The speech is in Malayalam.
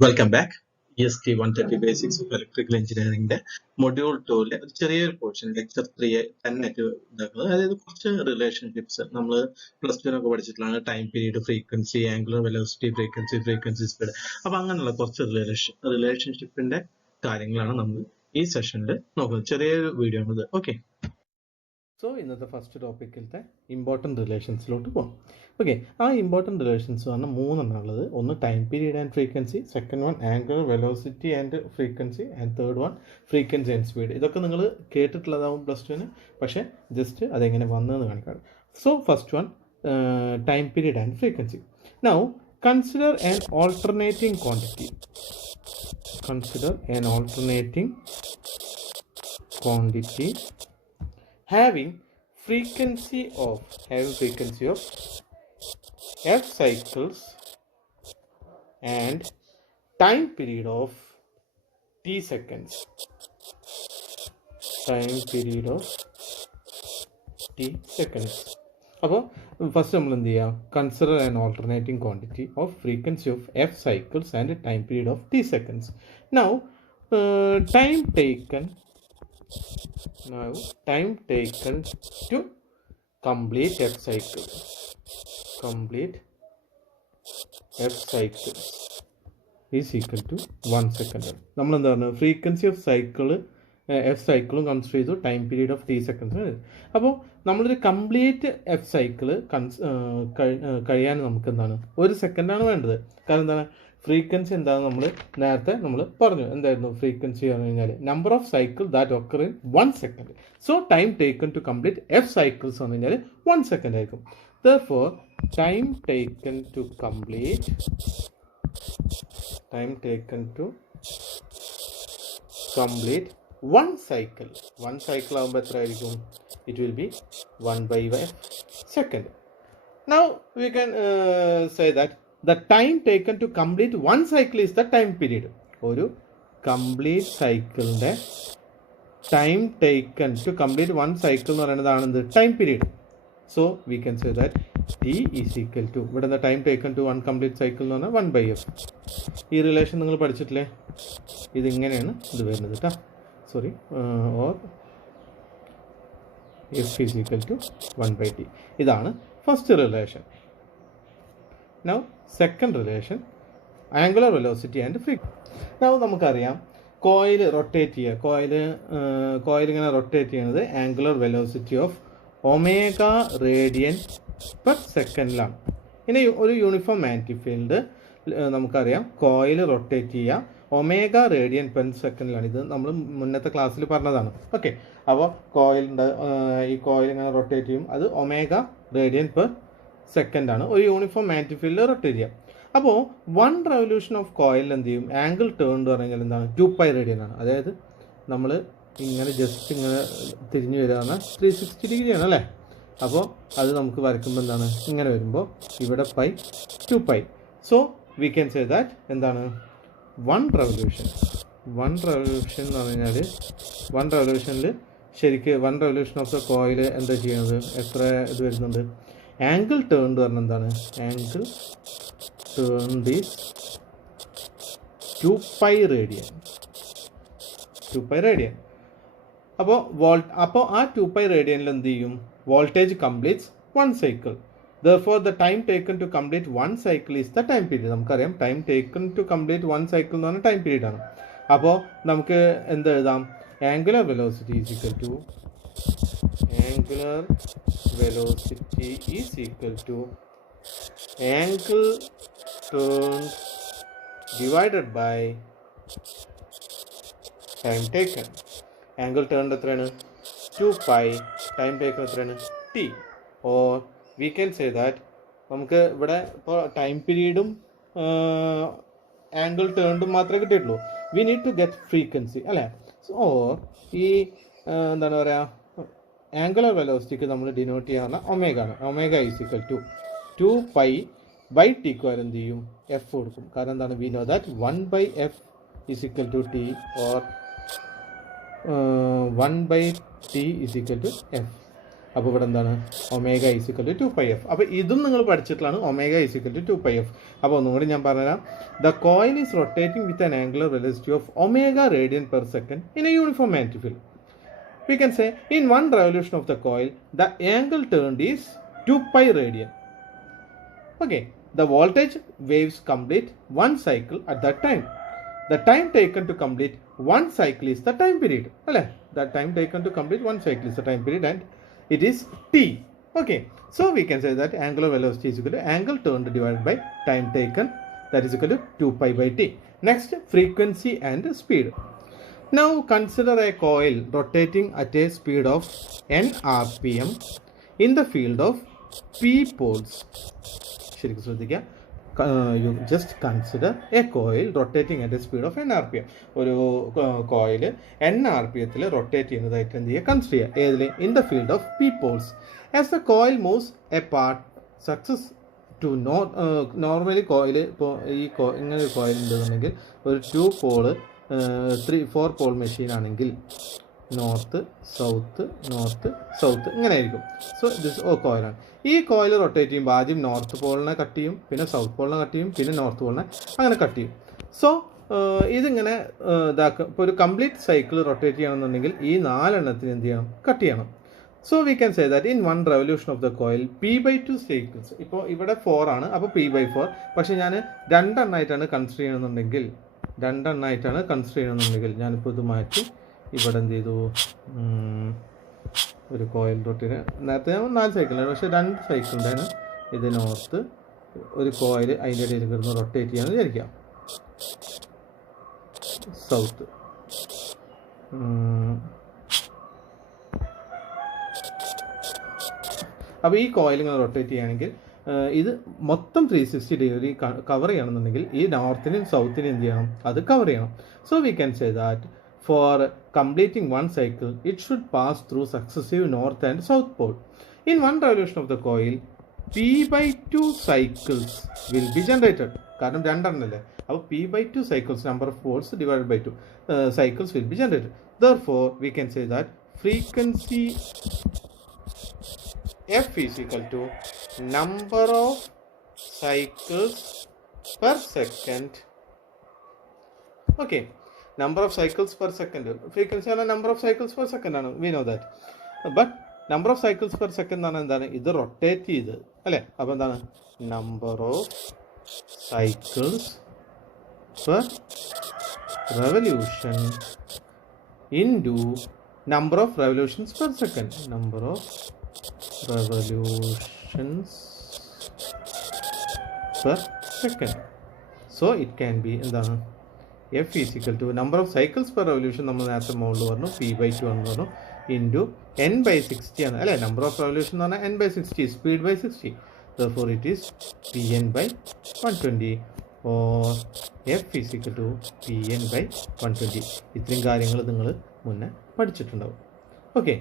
Welcome back. EST130 Basics of Electrical Engineering module 2 ഒരു ചെറിയൊരു പോർഷൻ ലെക്ചർ 3 തന്നെ ഇതാക്കുന്നത്. അതായത് കുറച്ച് റിലേഷൻഷിപ്സ് നമ്മൾ പ്ലസ് ടുനൊക്കെ പഠിച്ചിട്ടുള്ളതാണ്. Time period, frequency, angular velocity, frequency speed. അപ്പൊ അങ്ങനെയുള്ള കുറച്ച് റിലേഷൻഷിപ്പിന്റെ കാര്യങ്ങളാണ് നമ്മൾ ഈ സെഷനിൽ നോക്കുന്നത്. ചെറിയൊരു വീഡിയോ ആണിത്. ഓക്കെ, സോ ഇന്നത്തെ ഫസ്റ്റ് ടോപ്പിക്കിലത്തെ ഇമ്പോർട്ടൻറ്റ് റിലേഷൻസിലോട്ട് പോകാം. ഓക്കെ, ആ ഇമ്പോർട്ടൻറ്റ് റിലേഷൻസ് പറഞ്ഞാൽ മൂന്നെണ്ണം ഉള്ളത്. ഒന്ന് time period and frequency, second one angular velocity and frequency, and third one frequency and speed. ഇതൊക്കെ നിങ്ങൾ കേട്ടിട്ടുള്ളതാവും പ്ലസ് ടുവിന്, പക്ഷേ ജസ്റ്റ് അതെങ്ങനെ വന്നതെന്ന് കാണിക്കാം. So first one, time period and frequency. Now consider an alternating quantity. having frequency of f cycles and time period of t seconds. അപ്പോൾ ഫസ്റ്റ് നമ്മൾ എന്ത് ചെയ്യുക, consider an alternating quantity of frequency of F cycles and time period of T seconds. Now time taken to complete f cycle is equal to 1 second. നമ്മൾ എന്താ പറയുക, ഫ്രീക്വൻസി ഓഫ് എഫ് സൈക്കിളും കൺസിഡർ ചെയ്തു, time period of T seconds. അപ്പോൾ നമ്മളൊരു കംപ്ലീറ്റ് എഫ് സൈക്കിള് കഴിയാൻ നമുക്ക് എന്താണ്, 1 സെക്കൻഡാണ് വേണ്ടത്. കാരണം എന്താണ്, ഫ്രീക്വൻസി എന്താണെന്ന് നമ്മൾ നേരത്തെ പറഞ്ഞു. എന്തായിരുന്നു ഫ്രീക്വൻസി പറഞ്ഞു കഴിഞ്ഞാൽ number of cycle that occur in 1 second. So time taken to complete F cycles പറഞ്ഞു കഴിഞ്ഞാൽ 1 സെക്കൻഡ് ആയിരിക്കും. Therefore, time taken to complete one cycle ആകുമ്പോൾ എത്ര ആയിരിക്കും? It will be 1/f second. Now we can say that the time taken to complete one cycle is the time period. ഒരു കംപ്ലീറ്റ് സൈക്കിളിൻ്റെ time taken to complete one cycle എന്ന് പറയുന്നതാണ് എന്ത്, time period. So we can say that T is equal to, ഇവിടെ നിന്ന് time taken to one complete cycle എന്ന് പറഞ്ഞാൽ 1/f. ഈ റിലേഷൻ നിങ്ങൾ പഠിച്ചിട്ടില്ലേ? ഇതിങ്ങനെയാണ് ഇത് വരുന്നത് കേട്ടോ. Sorry, or F is equal to 1/t. ഇതാണ് first relation. Now second relation, angular velocity and frequency. Now നമുക്കറിയാം കോയിൽ റൊട്ടേറ്റ് ചെയ്യുക, കോയിൽ ഇങ്ങനെ റൊട്ടേറ്റ് ചെയ്യുന്നത് angular velocity of omega radian per സെക്കൻഡിലാണ്. ഇനി ഒരു യൂണിഫോം മാഗ്നറ്റിക് ഫീൽഡ് നമുക്കറിയാം കോയിൽ റൊട്ടേറ്റ് ചെയ്യുക ഒമേഗ റേഡിയൻ പെർ സെക്കൻഡിലാണ്. ഇത് നമ്മൾ മുന്നത്തെ ക്ലാസ്സിൽ പറഞ്ഞതാണ്. ഓക്കെ, അപ്പോൾ ഈ കോയിൽ ഇങ്ങനെ റൊട്ടേറ്റ് ചെയ്യും, അത് ഒമേഗ റേഡിയൻ പെർ സെക്കൻഡാണ് ഒരു യൂണിഫോം മാഗ്നറ്റിക് ഫീൽഡ് റൊട്ടേറ്റ് ചെയ്യുക. അപ്പോൾ 1 റെവല്യൂഷൻ ഓഫ് കോയിൽ എന്ത് ചെയ്യും, ആംഗിൾ ടേൺ എന്ന് പറഞ്ഞാൽ എന്താണ്, 2π റേഡിയൻ ആണ്. അതായത് നമ്മൾ ഇങ്ങനെ ജസ്റ്റ് ഇങ്ങനെ തിരിഞ്ഞു വരികയാണ് 360 ഡിഗ്രിയാണ് അല്ലേ. അപ്പോൾ അത് നമുക്ക് വരയ്ക്കുമ്പോൾ എന്താണ്, ഇങ്ങനെ വരുമ്പോൾ ഇവിടെ pi 2π. So we can say that എന്താണ്, 1 റെവല്യൂഷൻ എന്ന് പറഞ്ഞാൽ 1 റെവല്യൂഷനിൽ ശരിക്ക് 1 റെവല്യൂഷൻ ഓഫ് ദ കോയിൽ എന്താ ചെയ്യുന്നത്, എത്ര ഇത് വരുന്നുണ്ട്, ആംഗിൾ ടേൺ എന്ന് പറഞ്ഞാൽ എന്താണ്, ആംഗിൾ ടേൺ ഈസ് 2π റേഡിയൻ. അപ്പോൾ ആ 2π റേഡിയനിൽ എന്ത് ചെയ്യും, voltage completes 1 cycle. Therefore, the time taken to complete 1 cycle is the time period. നമുക്കറിയാം time taken to complete 1 cycle എന്ന് പറഞ്ഞാൽ ടൈം പീരീഡ് ആണ്. അപ്പോൾ നമുക്ക് എന്ത് എഴുതാം, angular velocity is equal to angle turn divided by time taken. Angle turn എത്രയാണ്, 2π, ടൈം ടേക്കൺ എത്രയാണ്, t. Or we can say that നമുക്ക് ഇവിടെ ഇപ്പോൾ ടൈം പീരീഡും ആംഗിൾ ടേണും മാത്രമേ കിട്ടിയിട്ടുള്ളൂ. We need to get frequency അല്ലേ. സോ ഈ എന്താണ് പറയുക, ആംഗുലർ വെലോസിറ്റിക്ക് നമ്മൾ ഡിനോട്ട് ചെയ്യാവുന്ന ഒമേഗ ആണ്. Omega is equal to 2π/t എന്ത് ചെയ്യും, എഫ് കൊടുക്കും. കാരണം എന്താണ്, we know that 1/f is equal to t or 1/t is equal to f. അപ്പോൾ ഇവിടെ എന്താണ് omega is equal to 2πf. അപ്പോൾ ഇതും നിങ്ങൾ പഠിച്ചിട്ടുള്ളതാണ് omega is equal to 2πf. അപ്പോൾ ഒന്നുകൂടി ഞാൻ പറഞ്ഞുതരാം. The coil is rotating with an angular velocity of omega radian per second in a uniform magnetic field. We can say in one revolution of the coil, the angle turned is 2π radian. Okay, the voltage waves complete one cycle at that time. The time taken to complete one cycle is the time period. The time taken to complete one cycle is the time period and it is t. Okay, so we can say that angular velocity is equal to angle turned divided by time taken, that is equal to 2π by t. Next, frequency and speed. Now consider a coil rotating at a speed of n rpm in the field of p poles. You just consider a coil rotating at a speed of n rpm. ഒരു കോയിൽ n rpm റൊട്ടേറ്റ് ചെയ്യുന്നതായിട്ട് എന്ത് ചെയ്യുക, കൺസിഡർ ചെയ്യുക. in the field of p poles. As the coil moves apart, success to normally coil ഇപ്പോൾ ഇങ്ങനെ ഒരു കോയിൽ ഉണ്ടെന്നുണ്ടെങ്കിൽ ഒരു 2 പോള് 4 പോൾ മെഷീൻ ആണെങ്കിൽ നോർത്ത് സൗത്ത് ഇങ്ങനെ ആയിരിക്കും. സോ ദിസ് കോയിലാണ്. ഈ കോയിൽ റൊട്ടേറ്റ് ചെയ്യുമ്പോൾ ആദ്യം നോർത്ത് പോളിനെ കട്ട് ചെയ്യും, പിന്നെ സൗത്ത് പോളിനെ കട്ട് ചെയ്യും, പിന്നെ നോർത്ത് പോളിനെ അങ്ങനെ കട്ട് ചെയ്യും. സോ ഇതിങ്ങനെ ഇതാക്കും. ഇപ്പോൾ ഒരു കംപ്ലീറ്റ് സൈക്കിൾ റൊട്ടേറ്റ് ചെയ്യണമെന്നുണ്ടെങ്കിൽ ഈ 4 എണ്ണത്തിന് എന്ത് ചെയ്യണം, കട്ട് ചെയ്യണം. So we can say that in one revolution of the coil p/2 cycles. ഇപ്പോൾ ഇവിടെ 4 ആണ്, അപ്പോൾ p/4. പക്ഷേ ഞാൻ 2 എണ്ണമായിട്ടാണ് കൺസിഡർ ചെയ്യണമെന്നുണ്ടെങ്കിൽ ഞാനിപ്പോൾ ഇത് മാറ്റി ഇവിടെ എന്ത് ചെയ്തു, ഒരു കോയിൽ റൊട്ടേറ്റ്. നേരത്തെ ഞാൻ 4 സൈക്കിളാണ്, പക്ഷേ 2 സൈക്കിളിൻ്റെയാണ്. ഇത് നോർത്ത്, ഒരു കോയിൽ അതിൻ്റെ ഇടയിൽ കിടന്ന് റൊട്ടേറ്റ് ചെയ്യാമെന്ന് വിചാരിക്കാം, സൗത്ത്. അപ്പോൾ ഈ കോയിൽ ഇങ്ങനെ റൊട്ടേറ്റ് ചെയ്യുകയാണെങ്കിൽ ഇത് മൊത്തം 360 ഡിഗ്രി കവർ ചെയ്യണമെന്നുണ്ടെങ്കിൽ ഈ നോർത്തിനും സൗത്തിനും എന്ത് ചെയ്യണം, അത് കവർ ചെയ്യണം. So we can say that for completing one cycle it should pass through successive north and south pole. In one revolution of the coil p/2 cycles will be generated. കാരണം 2 എണ്ണല്ലേ, അപ്പോൾ p/2 cycles number of poles divided by 2 cycles will be generated. Therefore we can say that frequency f is equal to number of cycles per second. Okay, number of cycles per second. Frequency ആണ് number of cycles per second ആണ്, we know that. But number of cycles per second എന്ന് പറഞ്ഞാൽ എന്താണ്, ഇത് റൊട്ടേറ്റ് ചെയ്ത് അല്ലേ. അപ്പോൾ എന്താണ്, number of cycles per revolution into number of revolutions per second. Number of revolutions per second. So it can be എന്താണ്, f is equal to number of cycles per revolution നമ്മൾ നേരത്തെ മുകളിൽ പറഞ്ഞു p/2 എന്ന് പറഞ്ഞു, ഇൻറ്റു n/60 ആണ് അല്ലേ. നമ്പർ ഓഫ് റെവല്യൂഷൻ എന്ന് പറഞ്ഞാൽ n/60, speed by 60. Therefore it is pn/120 or f is equal to pn/120. ഇത്രയും കാര്യങ്ങൾ നിങ്ങൾ മുന്നേ പഠിച്ചിട്ടുണ്ടാവും. ഓക്കെ.